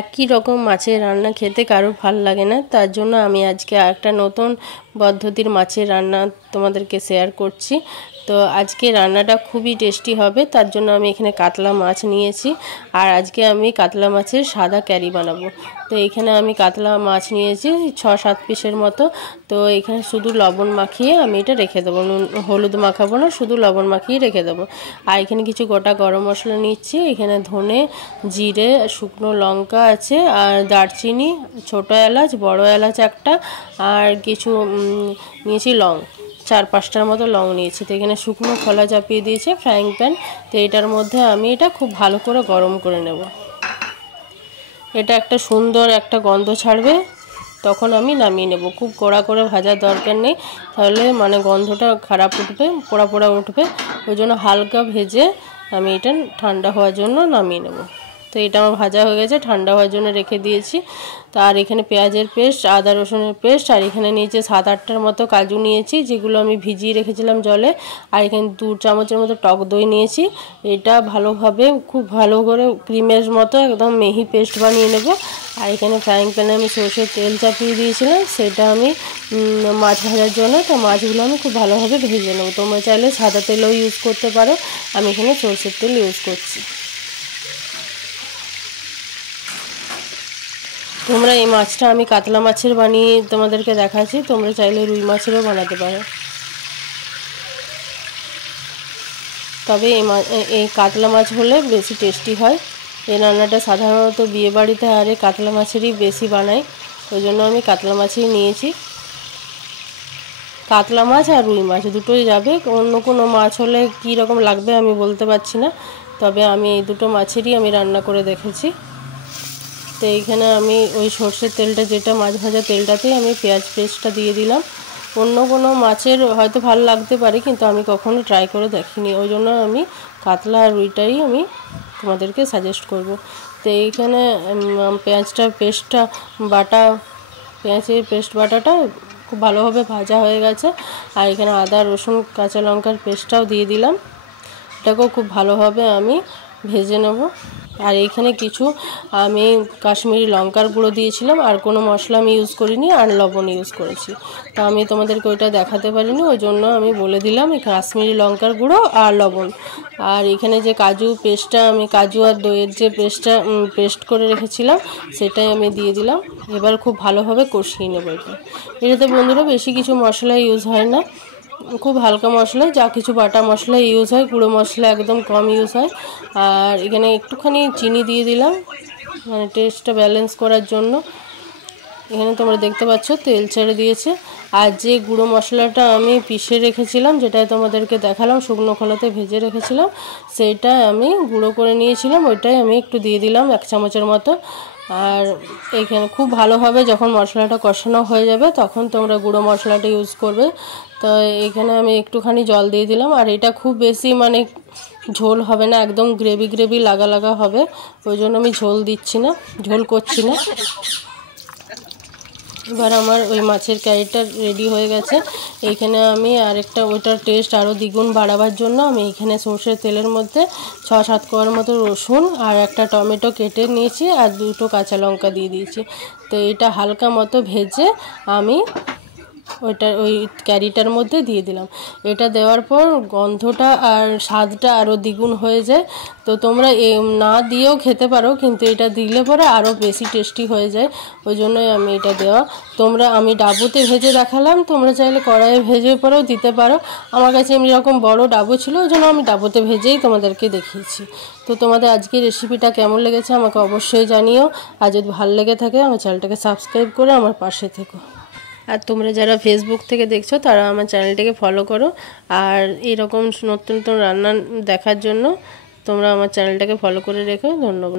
একই রকম মাছের রান্না খেতে কারো ভালো লাগে না, তার জন্য আমি আজকে একটা নতুন পদ্ধতির মাছের রান্না তোমাদেরকে শেয়ার করছি। তো আজকে রান্নাটা খুবই টেস্টি হবে, তার জন্য আমি এখানে কাতলা মাছ নিয়েছি। আর আজকে আমি কাতলা মাছের সাদা ক্যারি বানাবো। তো এখানে আমি কাতলা মাছ নিয়েছি 6-7 পিসের মতো। তো এখানে শুধু লবণ মাখিয়ে আমি এটা রেখে দেবো, হলুদ মাখাবো না, শুধু লবণ মাখিয়ে রেখে দেবো। আর এখানে কিছু গোটা গরম মশলা নিচ্ছি, এখানে ধনে, জিরে, শুকনো লঙ্কা আছে, আর দারচিনি, ছোটো এলাচ, বড় এলাচ একটা, আর কিছু নিয়েছি লং, 4-5টার মতো লং নিয়েছি। তো এখানে শুকনো খোলা চাপিয়ে দিয়েছে ফ্রাইং প্যান। তো এটার মধ্যে আমি এটা খুব ভালো করে গরম করে নেব। এটা একটা সুন্দর একটা গন্ধ ছাড়বে, তখন আমি নামিয়ে নেব। খুব কড়া করে ভাজার দরকার নেই, তাহলে মানে গন্ধটা খারাপ উঠবে, পোড়া পোড়া উঠবে। ওই জন্য হালকা ভেজে আমি এটা ঠান্ডা হওয়ার জন্য নামিয়ে নেব। তো এটা আমার ভাজা হয়ে গেছে, ঠান্ডা হওয়ার জন্য রেখে দিয়েছি। তো আর এখানে পেঁয়াজের পেস্ট, আদা রসুনের পেস্ট, আর এখানে নিয়েছি 7-8টার মতো কাজু নিয়েছি, যেগুলো আমি ভিজিয়ে রেখেছিলাম জলে। আর এখানে 2 চামচের মতো টক দই নিয়েছি। এটা ভালোভাবে খুব ভালো করে ক্রিমের মতো একদম মিহি পেস্ট বানিয়ে নেব। আর এখানে ফ্রাইং প্যানে আমি সরষের তেল চাপিয়ে দিয়েছিলাম, সেটা আমি মাছ ভাজার জন্য। তো মাছগুলো আমি খুব ভালোভাবে ভেজে নেব। তোমরা চাইলে সাদা তেলও ইউজ করতে পারো, আমি এখানে সরষের তেল ইউজ করছি। তোমরা এই মাছটা আমি কাতলা মাছের বানিয়ে তোমাদেরকে দেখাচ্ছি, তোমরা চাইলে রুই মাছেরও বানাতে পারো। তবে এই কাতলা মাছ হলে বেশি টেস্টি হয়। এই রান্নাটা সাধারণত বিয়েবাড়িতে আরে কাতলা মাছেরই বেশি বানাই, ওই জন্য আমি কাতলা মাছই নিয়েছি। কাতলা মাছ আর রুই মাছ দুটোই যাবে, অন্য কোনো মাছ হলে কী রকম লাগবে আমি বলতে পারছি না, তবে আমি এই দুটো মাছেরই আমি রান্না করে দেখেছি। তো এইখানে আমি ওই সর্ষের তেলটা, যেটা মাছ ভাজা তেলটাতেই আমি পেঁয়াজ পেস্টটা দিয়ে দিলাম। অন্য কোনো মাছের হয়তো ভালো লাগতে পারে, কিন্তু আমি কখনো ট্রাই করে দেখিনি, ওই জন্য আমি কাতলা আর রুইটাই আমি তোমাদেরকে সাজেস্ট করব। তো এইখানে পেঁয়াজটা পেস্টটা বাটা, পেঁয়াজের পেস্ট বাটাটা খুব ভালোভাবে ভাজা হয়ে গেছে। আর এখানে আদা রসুন কাঁচা লঙ্কার পেস্টটাও দিয়ে দিলাম, এটাকেও খুব ভালোভাবে আমি ভেজে নেব। আর এইখানে কিছু আমি কাশ্মীরি লঙ্কার গুঁড়ো দিয়েছিলাম, আর কোনো মশলা আমি ইউজ করিনি, আর লবণ ইউজ করেছি। তো আমি তোমাদেরকে ওইটা দেখাতে পারিনি, ওই জন্য আমি বলে দিলাম এই কাশ্মীরি লঙ্কার গুঁড়ো আর লবণ। আর এখানে যে কাজু পেস্টটা, আমি কাজু আর দইয়ের যে পেস্ট করে রেখেছিলাম, সেটাই আমি দিয়ে দিলাম। এবার খুব ভালোভাবে কষিয়ে নেব এটা। এটাতে বন্ধুরা বেশি কিছু মশলা ইউজ হয় না, খুব হালকা মশলায় যা কিছু বাটা মশলা ইউজ হয়, গুঁড়ো মশলা একদম কম ইউজ হয়। আর এখানে একটুখানি চিনি দিয়ে দিলাম, মানে টেস্টটা ব্যালেন্স করার জন্য। এখানে তোমরা দেখতে পাচ্ছ তেল ছেড়ে দিয়েছে। আর যে গুঁড়ো মশলাটা আমি পিষে রেখেছিলাম, যেটা তোমাদেরকে দেখালাম শুকনো খোলাতে ভেজে রেখেছিলাম, সেইটা আমি গুঁড়ো করে নিয়েছিলাম, ওইটাই আমি একটু দিয়ে দিলাম 1 চামচের মতো। আর এইখানে খুব ভালোভাবে যখন মশলাটা কষানো হয়ে যাবে, তখন তোমরা গুঁড়ো মশলাটা ইউজ করবে। তো এখানে আমি একটুখানি জল দিয়ে দিলাম। আর এটা খুব বেশি মানে ঝোল হবে না, একদম গ্রেভি গ্রেভি লাগা লাগা হবে, ওই জন্য আমি ঝোল দিচ্ছি না, ঝোল করছি না। এবার আমার ওই মাছের ক্যারিটা রেডি হয়ে গেছে। এইখানে আমি আরেকটা, ওইটার টেস্ট আরও দ্বিগুণ বাড়াবার জন্য আমি এখানে সর্ষের তেলের মধ্যে 6-7 কোয়ার মতো রসুন আর একটা টমেটো কেটে নিয়েছি, আর 2টো কাঁচা লঙ্কা দিয়ে দিয়েছি। তো এটা হালকা মতো ভেজে আমি ওই ক্যারিটার মধ্যে দিয়ে দিলাম। এটা দেওয়ার পর গন্ধটা আর স্বাদটা আরও দ্বিগুণ হয়ে যায়। তো তোমরা না দিয়েও খেতে পারো, কিন্তু এটা দিলে পরে আরও বেশি টেস্টি হয়ে যায়, ওই জন্যই আমি এটা দেওয়া। আমি ডাবুতে ভেজে দেখালাম, তোমরা চাইলে কড়াইয়ে ভেজে পরেও দিতে পারো। আমার কাছে এমনি রকম বড় ডাবু ছিল, ওই জন্য আমি ডাবুতে ভেজেই তোমাদেরকে দেখিয়েছি। তো তোমাদের আজকের রেসিপিটা কেমন লেগেছে আমাকে অবশ্যই জানিও। আর যদি ভালো লেগে থাকে আমার চ্যানেলটাকে সাবস্ক্রাইব করে আমার পাশে থেকো। আর তোমরা যারা ফেসবুক থেকে দেখছো, তারা আমার চ্যানেলটাকে ফলো করো। আর এরকম নতুন নতুন রান্না দেখার জন্য তোমরা আমার চ্যানেলটাকে ফলো করে রেখো। ধন্যবাদ।